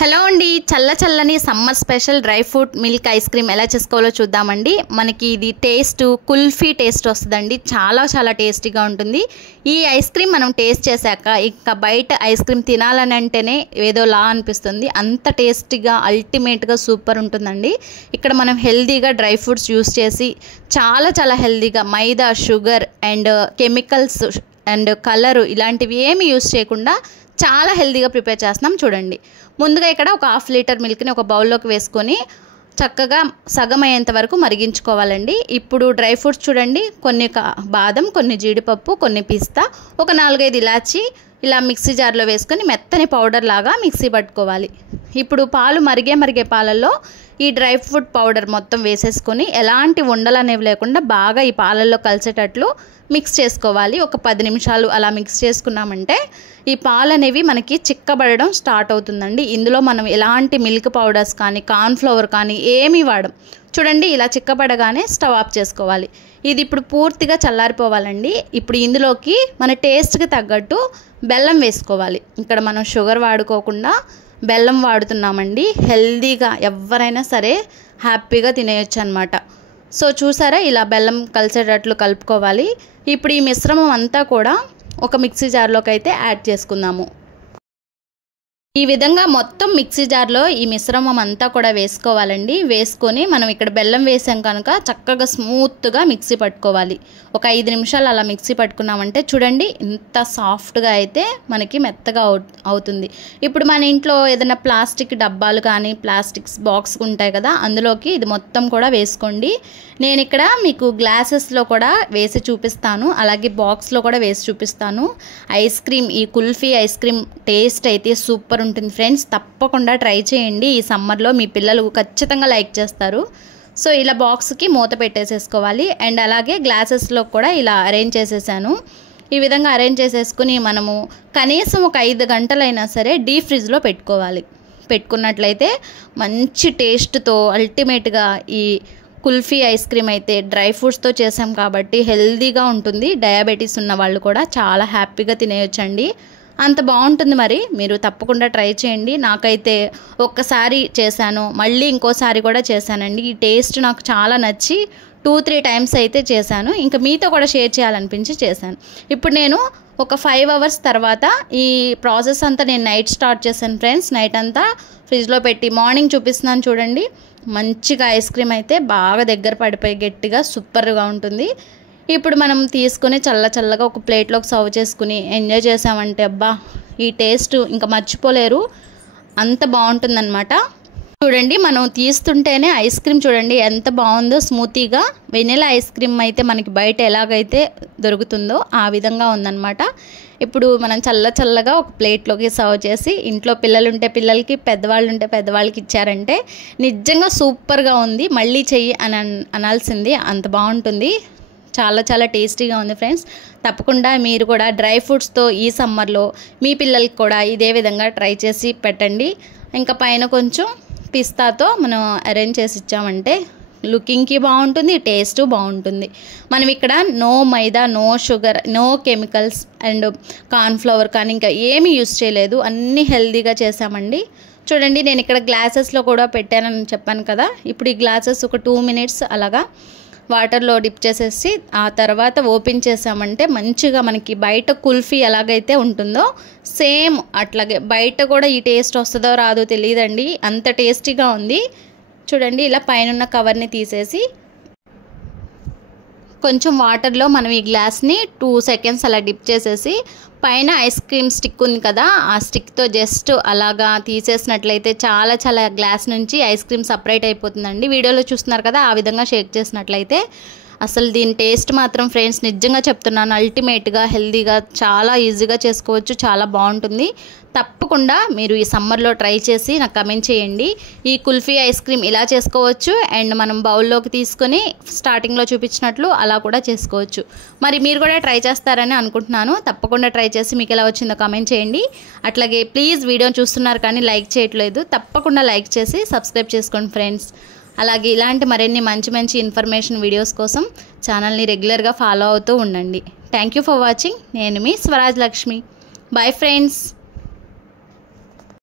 Hello అండి, చల్లని summer special dry fruit milk ice cream ఎలా చేసుకోవాలో చూద్దామండి. మనకి ఇది టేస్ట్ కుల్ఫీ టేస్ట్ వస్తుందండి. చాలా టేస్టీగా ఉంటుంది. ఈ ఐస్ క్రీమ్ మనం టేస్ట్ చేశాక ఇంకా బయట ఐస్ క్రీమ్ తినాలని అంటేనే ఏదోలా అనిపిస్తుంది. అంత టేస్టీగా అల్టిమేట్గా సూపర్ ఉంటుందండి. ఇక్కడ మనం హెల్తీగా డ్రై ఫ్రూట్స్ యూస్ చేసి చాలా హెల్తీగా maida, sugar and chemicals and colour ఇలాంటివి ఏమి యూస్ చేయకుండా చాలా హెల్తీగా ప్రిపేర్ చేస్తున్నాం. చూడండి, ముందుగా ఇక్కడ ఒక 1/2 లీటర్ మిల్క్ని ఒక బౌల్లోకి వేసుకొని చక్కగా సగం అయ్యేంత వరకు మరిగించుకోవాలండి. ఇప్పుడు డ్రై ఫ్రూట్స్ చూడండి, కొన్ని బాదం, కొన్ని జీడిపప్పు, కొన్ని పిస్తా, ఒక 4-5 ఇలాచి ఇలా మిక్సీ జార్లో వేసుకొని మెత్తని పౌడర్ లాగా మిక్సీ పట్టుకోవాలి. ఇప్పుడు పాలు మరిగే పాలల్లో ఈ డ్రై ఫ్రూట్ పౌడర్ మొత్తం వేసేసుకొని ఎలాంటి ఉండలు అనేవి లేకుండా బాగా ఈ పాలల్లో కలిసేటట్లు మిక్స్ చేసుకోవాలి. ఒక 10 నిమిషాలు అలా మిక్స్ చేసుకున్నామంటే ఈ పాలు అనేవి మనకి చిక్కబడడం స్టార్ట్ అవుతుందండి. ఇందులో మనం ఎలాంటి మిల్క్ పౌడర్స్ కానీ కార్న్ఫ్లవర్ కానీ ఏమీ వాడం. చూడండి, ఇలా చిక్కబడగానే స్టవ్ ఆఫ్ చేసుకోవాలి. ఇది ఇప్పుడు పూర్తిగా చల్లారిపోవాలండి. ఇప్పుడు ఇందులోకి మన టేస్ట్కి తగ్గట్టు బెల్లం వేసుకోవాలి. ఇక్కడ మనం షుగర్ వాడుకోకుండా బెల్లం వాడుతున్నామండి. హెల్తీగా ఎవరైనా సరే హ్యాపీగా తినేయచ్చు అనమాట. సో చూసారా, ఇలా బెల్లం కలిసేటట్లు కలుపుకోవాలి. ఇప్పుడు ఈ మిశ్రమం అంతా కూడా ఒక మిక్సీ జార్లోకి అయితే యాడ్ చేసుకుందాము. ఈ విధంగా మొత్తం మిక్సీ జార్లో ఈ మిశ్రమం అంతా కూడా వేసుకోవాలండి. వేసుకొని మనం ఇక్కడ బెల్లం వేసాం కనుక చక్కగా స్మూత్గా మిక్సీ పట్టుకోవాలి. ఒక 5 నిమిషాలు అలా మిక్సీ పట్టుకున్నామంటే చూడండి, ఇంత సాఫ్ట్గా అయితే మనకి మెత్తగా అవుతుంది. ఇప్పుడు మన ఇంట్లో ఏదైనా ప్లాస్టిక్ డబ్బాలు కానీ ప్లాస్టిక్ బాక్స్ ఉంటాయి కదా, అందులోకి ఇది మొత్తం కూడా వేసుకోండి. నేను ఇక్కడ మీకు గ్లాసెస్లో కూడా వేసి చూపిస్తాను, అలాగే బాక్స్లో కూడా వేసి చూపిస్తాను. ఐస్ క్రీమ్, ఈ కుల్ఫీ ఐస్ క్రీమ్ టేస్ట్ అయితే సూపర్ ఉంటుంది ఫ్రెండ్స్. తప్పకుండా ట్రై చేయండి. ఈ సమ్మర్లో మీ పిల్లలు ఖచ్చితంగా లైక్ చేస్తారు. సో ఇలా బాక్స్కి మూత పెట్టేసేసుకోవాలి. అండ్ అలాగే గ్లాసెస్లో కూడా ఇలా అరేంజ్ చేసేసాను. ఈ విధంగా అరేంజ్ చేసేసుకుని మనము కనీసం ఒక 5 గంటలైనా సరే డీప్ ఫ్రిడ్జ్లో పెట్టుకోవాలి. పెట్టుకున్నట్లయితే మంచి టేస్ట్తో అల్టిమేట్గా ఈ కుల్ఫీ ఐస్ క్రీమ్ అయితే డ్రై ఫ్రూట్స్తో చేసాం కాబట్టి హెల్తీగా ఉంటుంది. డయాబెటీస్ ఉన్న వాళ్ళు కూడా చాలా హ్యాపీగా తినేయొచ్చండి. అంత బాగుంటుంది. మరి మీరు తప్పకుండా ట్రై చేయండి. నాకైతే ఒక్కసారి చేశాను, మళ్ళీ ఇంకోసారి కూడా చేశానండి. ఈ టేస్ట్ నాకు చాలా నచ్చి 2-3 టైమ్స్ అయితే చేశాను. ఇంకా మీతో కూడా షేర్ చేయాలనిపించి చేశాను. ఇప్పుడు నేను ఒక 5 అవర్స్ తర్వాత ఈ ప్రాసెస్ అంతా నేను నైట్ స్టార్ట్ చేశాను ఫ్రెండ్స్. నైట్ అంతా ఫ్రిడ్జ్లో పెట్టి మార్నింగ్ చూపిస్తున్నాను చూడండి. మంచిగా ఐస్ క్రీమ్ అయితే బాగా దగ్గర పడిపోయి గట్టిగా సూపర్గా ఉంటుంది. ఇప్పుడు మనం తీసుకుని చల్లగా ఒక ప్లేట్లోకి సర్వ్ చేసుకుని ఎంజాయ్ చేసామంటే అబ్బా, ఈ టేస్ట్ ఇంకా మర్చిపోలేరు, అంత బాగుంటుందన్నమాట. చూడండి, మనం తీస్తుంటేనే ఐస్ క్రీమ్ చూడండి ఎంత బాగుందో, స్మూతీగా. వెనిలా ఐస్ క్రీమ్ అయితే మనకి బయట ఎలాగైతే దొరుకుతుందో ఆ విధంగా ఉందన్నమాట. ఇప్పుడు మనం చల్లగా ఒక ప్లేట్లోకి సర్వ్ చేసి ఇంట్లో పిల్లలు ఉంటే పిల్లలకి, పెద్దవాళ్ళు ఉంటే పెద్దవాళ్ళకి ఇచ్చారంటే నిజంగా సూపర్గా ఉంది. మళ్ళీ చెయ్యి అని అనాల్సింది, అంత బాగుంటుంది. చాలా టేస్టీగా ఉంది ఫ్రెండ్స్. తప్పకుండా మీరు కూడా డ్రై ఫ్రూట్స్తో ఈ సమ్మర్లో మీ పిల్లలకి కూడా ఇదే విధంగా ట్రై చేసి పెట్టండి. ఇంకా పైన కొంచెం పిస్తాతో మనం అరేంజ్ చేసి ఇచ్చామంటే లుకింగ్కి బాగుంటుంది, టేస్ట్ బాగుంటుంది. మనం ఇక్కడ no maida, no sugar, no chemicals and cornflour కానీ ఇంకా ఏమీ యూస్ చేయలేదు. అన్నీ హెల్తీగా చేసామండి. చూడండి, నేను ఇక్కడ గ్లాసెస్లో కూడా పెట్టానని చెప్పాను కదా. ఇప్పుడు ఈ గ్లాసెస్ ఒక 2 మినిట్స్ అలాగా వాటర్లో డిప్ చేసేసి ఆ తర్వాత ఓపెన్ చేసామంటే మంచిగా మనకి బయట కుల్ఫీ ఎలాగైతే ఉంటుందో సేమ్ అట్లాగే బయట కూడా ఈ టేస్ట్ వస్తుందో రాదో తెలియదండి, అంత టేస్టీగా ఉంది. చూడండి, ఇలా పైన కవర్ని తీసేసి కొంచెం వాటర్లో మనం ఈ గ్లాస్ని 2 సెకండ్స్ అలా డిప్ చేసేసి పైన ఐస్ క్రీమ్ స్టిక్ ఉంది కదా, ఆ స్టిక్తో జస్ట్ అలాగా తీసేసినట్లయితే చాలా గ్లాస్ నుంచి ఐస్ క్రీమ్ సపరేట్ అయిపోతుందండి. వీడియోలో చూస్తున్నారు కదా, ఆ విధంగా షేక్ చేసినట్లయితే అసలు దీని టేస్ట్ మాత్రం ఫ్రెండ్స్ నిజంగా చెప్తున్నాను అల్టిమేట్గా హెల్తీగా చాలా ఈజీగా చేసుకోవచ్చు, చాలా బాగుంటుంది. తప్పకుండా మీరు ఈ సమ్మర్లో ట్రై చేసి నాకు కమెంట్ చేయండి. ఈ కుల్ఫీ ఐస్ క్రీమ్ ఇలా చేసుకోవచ్చు అండ్ మనం బౌల్లోకి తీసుకొని స్టార్టింగ్లో చూపించినట్లు అలా కూడా చేసుకోవచ్చు. మరి మీరు కూడా ట్రై చేస్తారని అనుకుంటున్నాను. తప్పకుండా ట్రై చేసి మీకు ఎలా వచ్చిందో కమెంట్ చేయండి. అట్లాగే ప్లీజ్ వీడియోని చూస్తున్నారు కానీ లైక్ చేయట్లేదు, తప్పకుండా లైక్ చేసి సబ్స్క్రైబ్ చేసుకోండి ఫ్రెండ్స్. అలాగే ఇలాంటి మరిన్ని మంచి ఇన్ఫర్మేషన్ వీడియోస్ కోసం ఛానల్ని రెగ్యులర్గా ఫాలో అవుతూ ఉండండి. Thank you for watching. నేను మీ స్వరాజ్ లక్ష్మి. Bye friends.